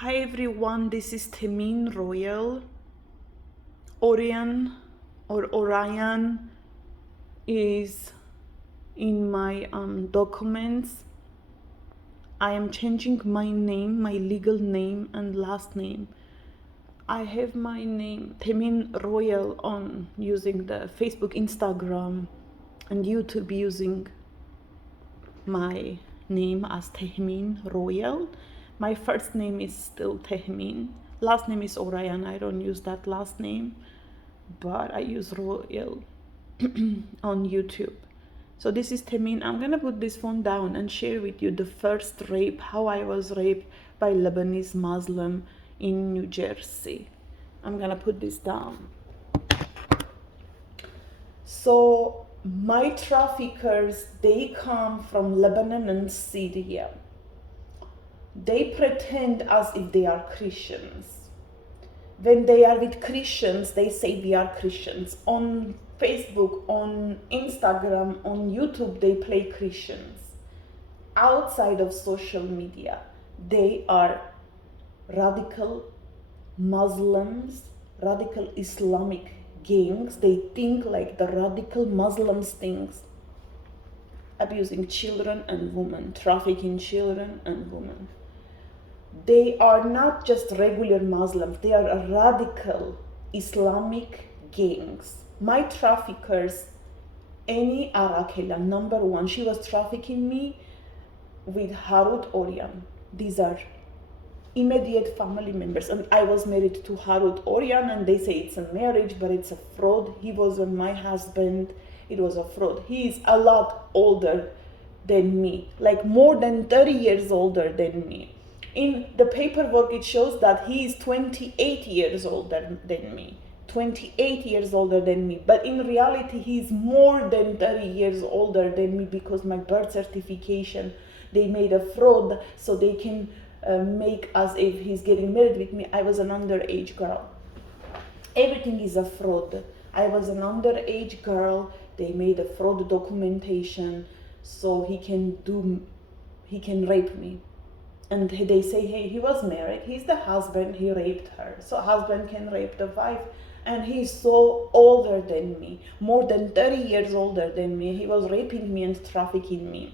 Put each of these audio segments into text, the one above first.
Hi everyone, this is Temin Royal. Orion or Orion is in my documents. I am changing my name, my legal name and last name. I have my name Temin Royal on using the Facebook, Instagram and YouTube using my name as Temin Royal. My first name is still Tehmin. Last name is Orion. I don't use that last name, but I use Royal on YouTube. So this is Temin. I'm gonna put this phone down and share with you the first rape, how I was raped by Lebanese Muslim in New Jersey. I'm gonna put this down. So my traffickers, they come from Lebanon and Syria. They pretend as if they are Christians. When they are with Christians, they say we are Christians. On Facebook, on Instagram, on YouTube, they play Christians. Outside of social media, they are radical Muslims, radical Islamic gangs. They think like the radical Muslims think, abusing children and women, trafficking children and women. They are not just regular Muslims, they are radical Islamic gangs. My traffickers, any arakelian, number one, she was trafficking me with Harut Orion. These are immediate family members, and I was married to Harut Orion, and they say it's a marriage, but it's a fraud. He wasn't my husband, it was a fraud. He is a lot older than me, like more than 30 years older than me. In the paperwork, it shows that he is 28 years older than me. 28 years older than me. But in reality, he's more than 30 years older than me because my birth certification, they made a fraud so they can make as if he's getting married with me. I was an underage girl. Everything is a fraud. I was an underage girl. They made a fraud documentation so he can rape me. And they say, hey, he was married, he's the husband, he raped her. So husband can rape the wife. And he's so older than me, more than 30 years older than me. He was raping me and trafficking me.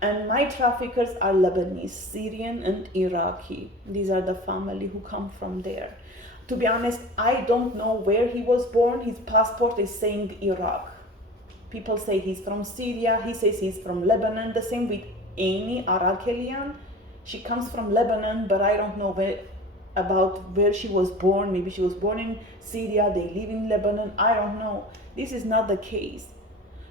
And my traffickers are Lebanese, Syrian, and Iraqi. These are the family who come from there. To be honest, I don't know where he was born. His passport is saying Iraq. People say he's from Syria. He says he's from Lebanon. The same with Amy, arakelian. She comes from Lebanon, but I don't know where she was born. Maybe she was born in Syria, they live in Lebanon. I don't know. This is not the case.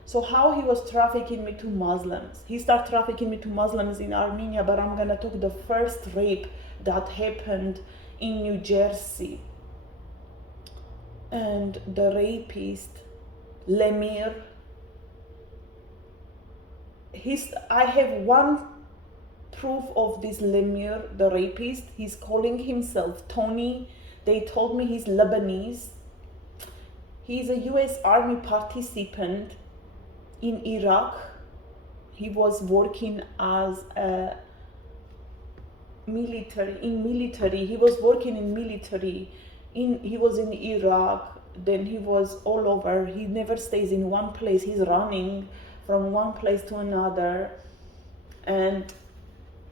So how he was trafficking me to Muslims? He started trafficking me to Muslims in Armenia, but I'm gonna talk the first rape that happened in New Jersey. And the rapist, Lemir, I have one proof of this Lemir, the rapist. He's calling himself Tony. They told me he's Lebanese. He's a US Army participant in Iraq. He was working as a military. He was working in military. He was in Iraq, then he was all over. He never stays in one place. He's running from one place to another. And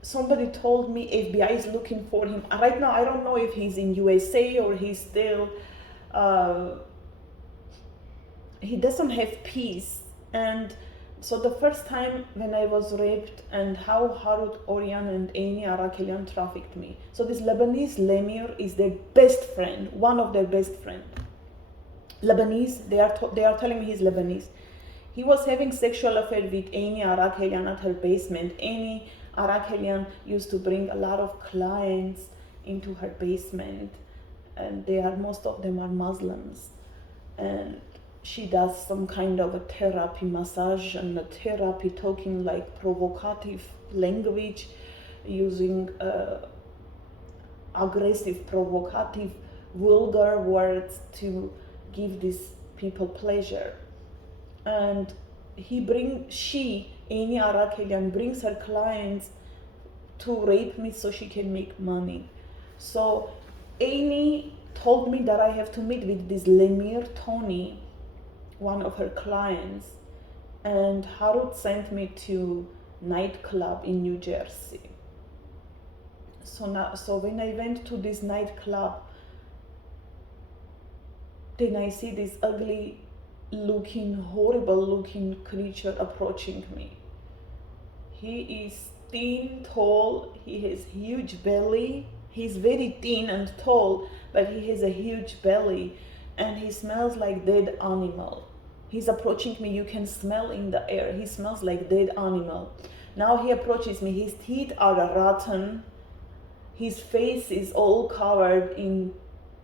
somebody told me FBI is looking for him. Right now, I don't know if he's in USA or he's still, he doesn't have peace. And so the first time when I was raped and how Harut Orion and Amy Arakelian trafficked me. So this Lebanese Lemir is their best friend, one of their best friends. Lebanese, they are telling me he's Lebanese. He was having sexual affair with Amy Arakelian at her basement. Amy Arakelian used to bring a lot of clients into her basement, and most of them are Muslims. And she does some kind of a therapy, massage and a therapy, talking like provocative language, using aggressive, provocative, vulgar words to give these people pleasure. And Amy Arakelian brings her clients to rape me so she can make money. So Amy told me that I have to meet with this Lemir Tony, one of her clients, and Harut sent me to nightclub in New Jersey. So when I went to this nightclub, then I see this ugly looking, horrible looking creature approaching me. He is thin, tall, he has huge belly. He's very thin and tall, but he has a huge belly, and he smells like dead animal. He's approaching me, you can smell in the air. He smells like dead animal. Now he approaches me, his teeth are rotten. His face is all covered in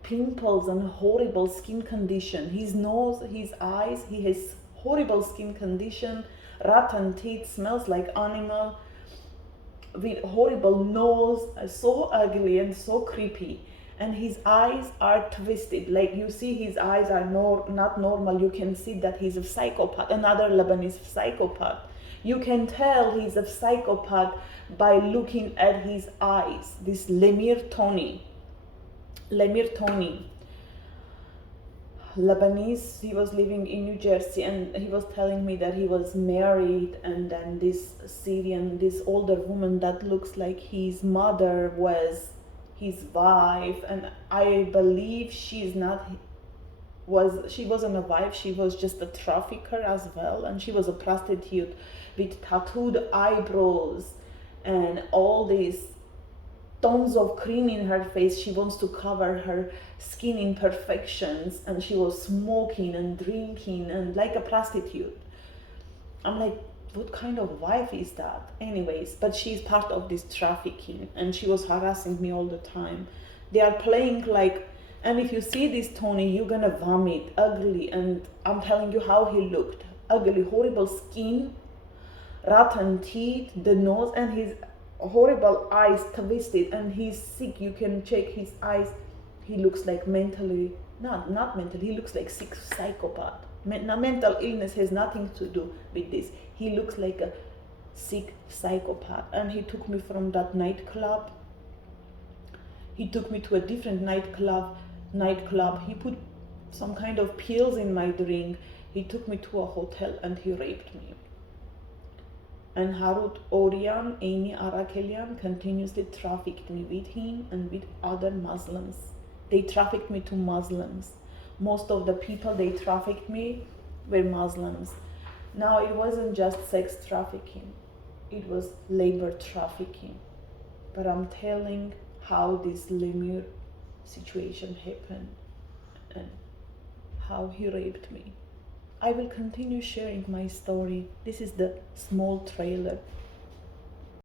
pimples and horrible skin condition. His nose, his eyes, he has horrible skin condition, rotten teeth, smells like animal, with horrible nose, so ugly and so creepy. And his eyes are twisted, like you see his eyes are not normal. You can see that he's a psychopath, another Lebanese psychopath. You can tell he's a psychopath by looking at his eyes. This Lemir Tony, Lebanese, he was living in New Jersey, and he was telling me that he was married, and then this Syrian, this older woman that looks like his mother was his wife, and I believe she wasn't a wife, she was just a trafficker as well, and she was a prostitute with tattooed eyebrows and all these tons of cream in her face. She wants to cover her skin imperfections, and she was smoking and drinking and like a prostitute. I'm like, what kind of wife is that? Anyways, but she's part of this trafficking, and she was harassing me all the time. They are playing like, and if you see this Tony, you're gonna vomit, ugly, and I'm telling you how he looked. Ugly, horrible skin, rotten teeth, the nose, and his horrible eyes twisted, and he's sick. You can check his eyes. He looks like not mental, he looks like sick psychopath. Mental illness has nothing to do with this. He looks like a sick psychopath. And he took me from that nightclub. He took me to a different nightclub. He put some kind of pills in my drink. He took me to a hotel and he raped me. And Harut Orian, Amy Arakelian, continuously trafficked me with him and with other Muslims. They trafficked me to Muslims. Most of the people they trafficked me were Muslims. Now it wasn't just sex trafficking, it was labor trafficking. But I'm telling how this Lemir situation happened and how he raped me. I will continue sharing my story. This is the small trailer.